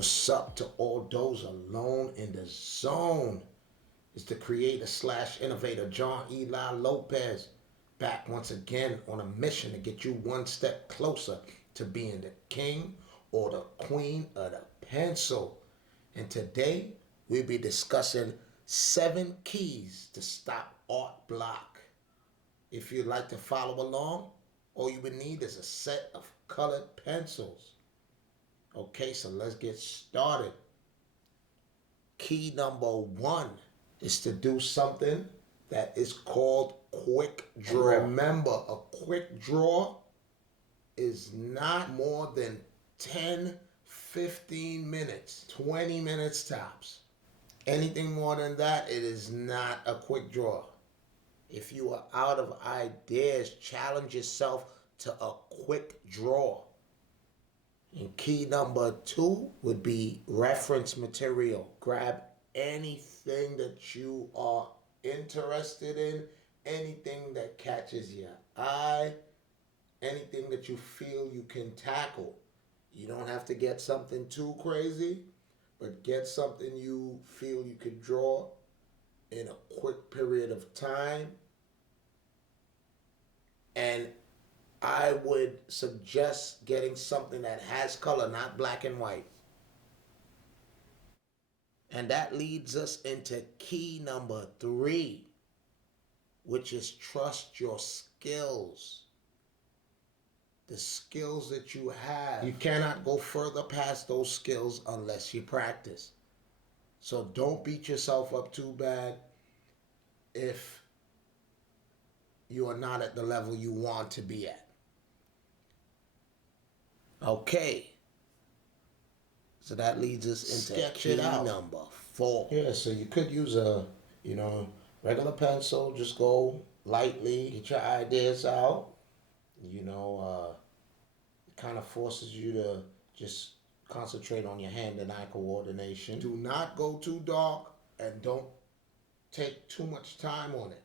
What's up to all those alone in the zone? It's the creator slash innovator John Eli Lopez, back once again on a mission to get you one step closer to being the king or the queen of the pencil. And today we'll be discussing 7 keys to stop art block. If you'd like to follow along, all you would need is a set of colored pencils. Okay, so let's get started. Key number 1 is to do something that is called quick draw. Remember, a quick draw is not more than 10, 15 minutes, 20 minutes tops. Anything more than that, it is not a quick draw. If you are out of ideas, challenge yourself to a quick draw. And key number 2 would be reference material. Grab anything that you are interested in, anything that catches your eye, anything that you feel you can tackle. You don't have to get something too crazy, but get something you feel you could draw in a quick period of time. And I would suggest getting something that has color, not black and white. And that leads us into key number 3, which is trust your skills. The skills that you have. You cannot go further past those skills unless you practice. So don't beat yourself up too bad if you are not at the level you want to be at. Okay. So that leads us into key number 4. Yeah, so you could use a, regular pencil. Just go lightly, get your ideas out. It kind of forces you to just concentrate on your hand-eye coordination. Do not go too dark and don't take too much time on it.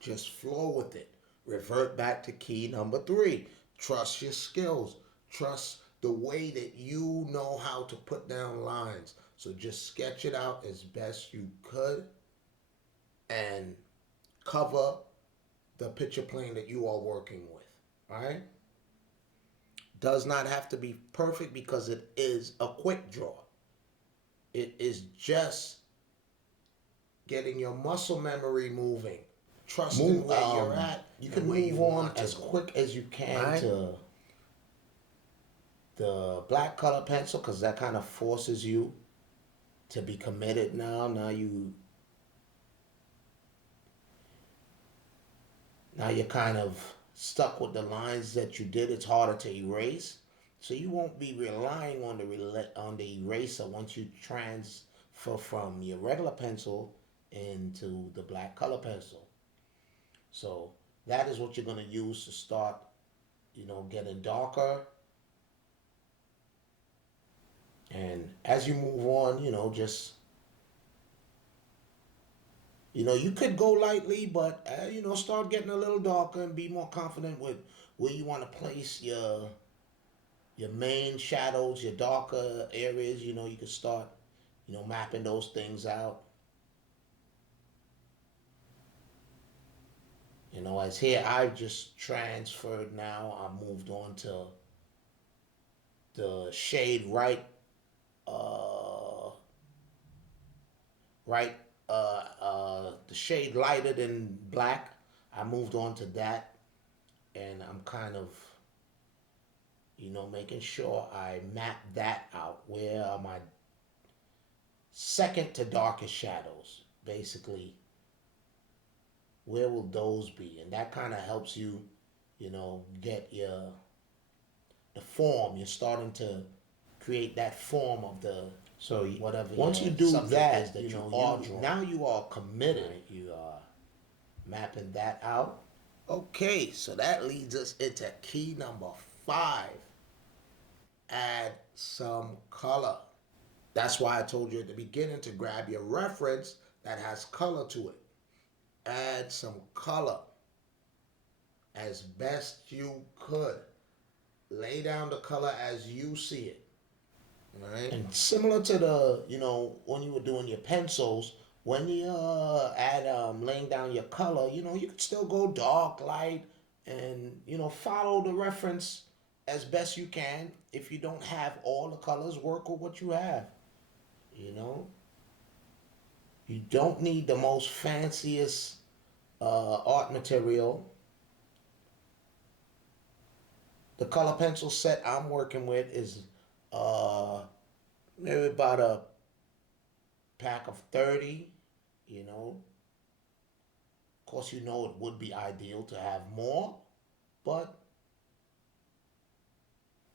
Just flow with it. Revert back to key number 3. Trust your skills. Trust the way that you know how to put down lines. So just sketch it out as best you could and cover the picture plane that you are working with. All right? Does not have to be perfect because it is a quick draw. It is just getting your muscle memory moving. Trusting where you're at. You can move on as quick as you can to the black color pencil because that kind of forces you to be committed now. Now you're kind of stuck with the lines that you did. It's harder to erase. So you won't be relying on the eraser once you transfer from your regular pencil into the black color pencil. So that is what you're going to use to start, getting darker. And as you move on, you could go lightly, but, start getting a little darker and be more confident with where you want to place your main shadows, your darker areas. You can start, mapping those things out. As here, I've just transferred now. I moved on to the shade the shade lighter than black. I moved on to that, and I'm kind of, making sure I map that out. Where are my second to darkest shadows? Basically, where will those be? And that kind of helps you, get the form. You're starting to create that form of the whatever. Once you do that, now you are committed. Right? You are mapping that out. Okay, so that leads us into key number 5. Add some color. That's why I told you at the beginning to grab your reference that has color to it. Add some color as best you could. Lay down the color as you see it. right? And similar to the, when you were doing your pencils, when you add laying down your color, you could still go dark, light, and follow the reference as best you can. If you don't have all the colors, work with what you have. You know, you don't need the most fanciest art material. The color pencil set I'm working with is uh, maybe about a pack of 30. You know, of course, it would be ideal to have more, but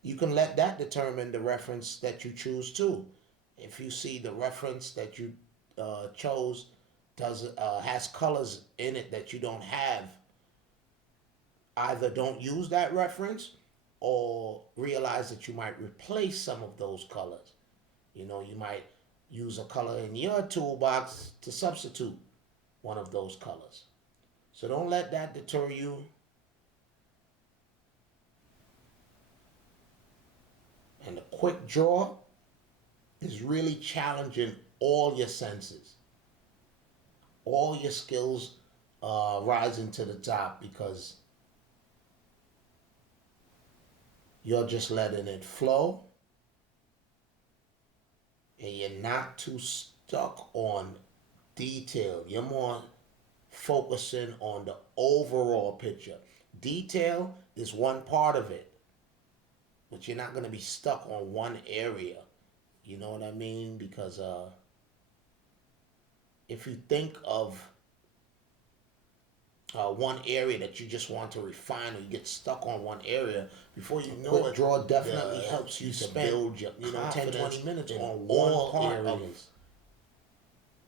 you can let that determine the reference that you choose to. If you see the reference that you chose does has colors in it that you don't have, either don't use that reference or realize that you might replace some of those colors. You might use a color in your toolbox to substitute one of those colors. So don't let that deter you. And the quick draw is really challenging all your senses, all your skills rising to the top because you're just letting it flow and you're not too stuck on detail. You're more focusing on the overall picture. Detail is one part of it, but you're not going to be stuck on one area. You know what I mean? Because if you think of one area that you just want to refine, or you get stuck on one area, before you know it, draw definitely helps you to build your 10-20 minutes on one part areas.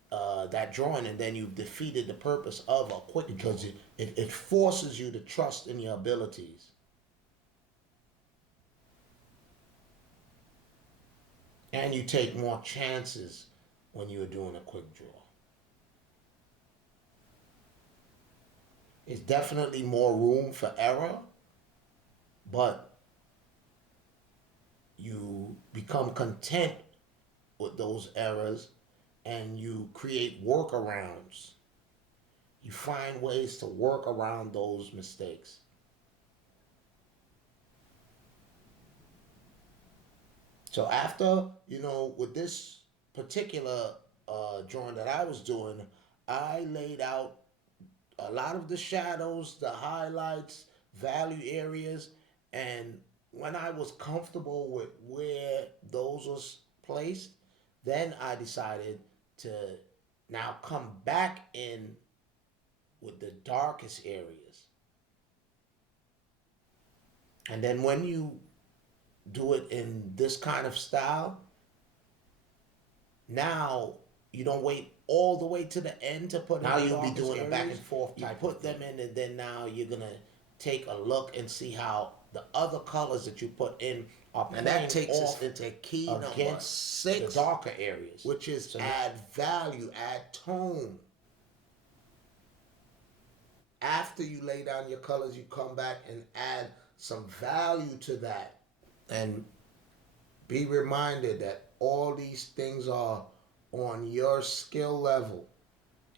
Of that drawing, and then you've defeated the purpose of a quick draw. Because it forces you to trust in your abilities. And you take more chances when you're doing a quick draw. It's definitely more room for error, but you become content with those errors and you create workarounds. You find ways to work around those mistakes. So after, with this particular drawing that I was doing, I laid out a lot of the shadows, the highlights, value areas, and when I was comfortable with where those was placed, then I decided to now come back in with the darkest areas. And then when you do it in this kind of style, now you don't wait all the way to the end to put in. Now you'll be doing a back and forth type. You put them in, and then now you're gonna take a look and see how the other colors that you put in are playing. And that takes us into key number 6, the darker areas, which is so add value, add tone. After you lay down your colors, you come back and add some value to that. And be reminded that all these things are on your skill level.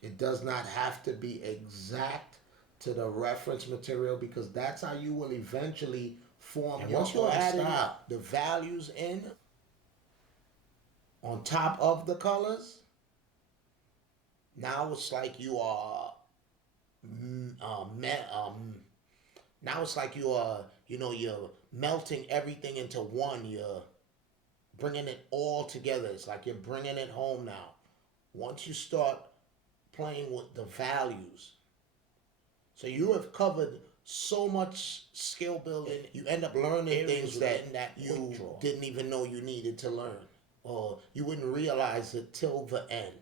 It does not have to be exact to the reference material, because that's how you will eventually form your once you're adding the values in on top of the colors, now it's like you are now it's like you are, you're melting everything into one. You're bringing it all together. It's like you're bringing it home now. Once you start playing with the values, so you have covered so much skill building, you end up learning things that you didn't even know you needed to learn, or you wouldn't realize it till the end.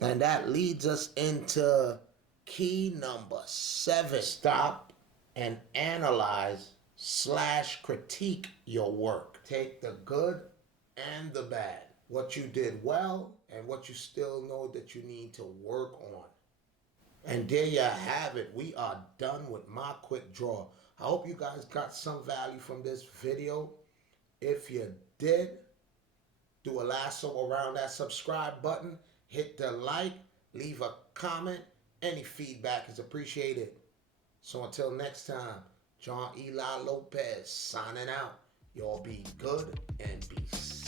And that leads us into key number 7. Stop and analyze / critique your work. Take the good and the bad, what you did well and what you still know that you need to work on. And there you have it. We are done with my quick draw. I hope you guys got some value from this video. If you did, do a lasso around that subscribe button, hit the like, leave a comment. Any feedback is appreciated. So until next time, John Eli Lopez signing out. Y'all be good and be safe.